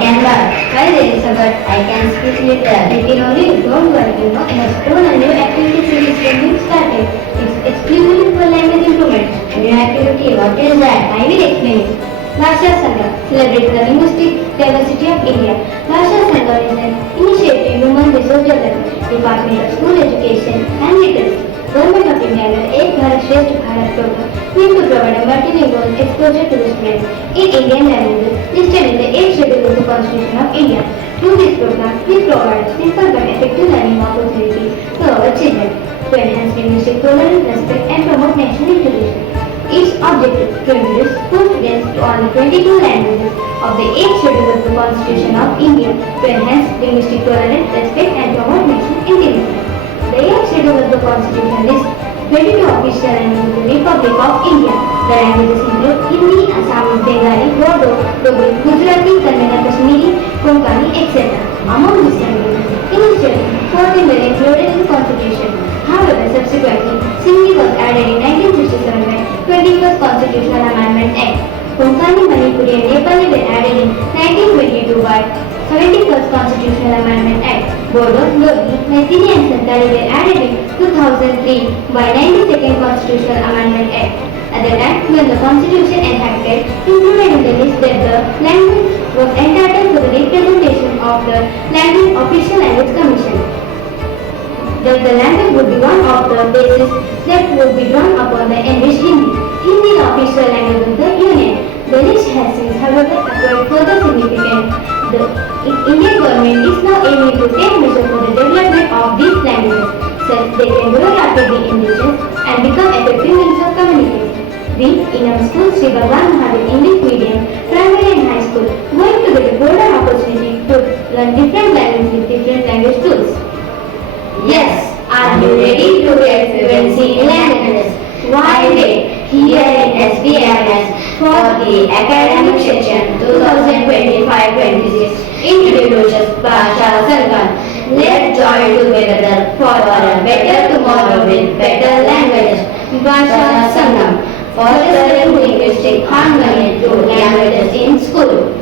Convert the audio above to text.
can learn. Why there is a but, I can speak little. Little only, don't worry, you know, I have shown a new activity series when you started. It's exclusively for language improvement. A new activity, what is that? I will explain it. Bhasha Sangam, celebrating the linguistic diversity of India. Bhasha Sangam is an initiative human resource development, Department of School Education and Literacy. Government of India under Ek Bharat Shresth Bharat program meant to provide a multilingual exposure to the students in Indian languages listed in the 8th Schedule of the Constitution of India. Through this program, we provide simple but effective learning opportunity for our children to enhance linguistic tolerance, respect and promote national integration. Its objective to introduce school students to all the 22 languages of the 8th Schedule of the Constitution of India to enhance linguistic tolerance, respect and promote national integration. The 8th Schedule of the Constitution lists 22 official languages of the Republic of India. The languages include Hindi, Assamese, Bengali, Bodo, Dogri, Gujarati, Kannada, Kashmiri, Konkani, etc. Among these languages, initially 14 were included in the Constitution. However, subsequently, Sindhi was added in 1967 by 21st Constitutional Amendment Act. Konkani, Manipuri and Nepali were added in 1922 by 71st Constitutional Amendment Act. Bodo, Logi, Maithili and Santali were added in 2003 by 92nd Constitutional Amendment Act. At the time when the Constitution enacted, included in the list that the language was entitled to the representation of the Language Official Language Commission. That the language would be one of the bases that would be drawn upon the English Hindi. Hindi is the official language of the Union. The list has since, however, acquired further significance. The Indian government is now aiming to take measures for the development of these languages, such they can grow rapidly in regions and become effective means of communication. We, in our school, Sri Bhagwan Mahavir English Medium, Primary and High School, going to get a golden opportunity to learn different languages with different language tools. Yes, are you ready to get fluency in languages? Why wait? Here in SBMS for the academic session 2025-26 introduces Bhasha Sangam. Let's join together for a better tomorrow with better languages. Bhasha Sangam, fostering linguistic harmony through languages in school.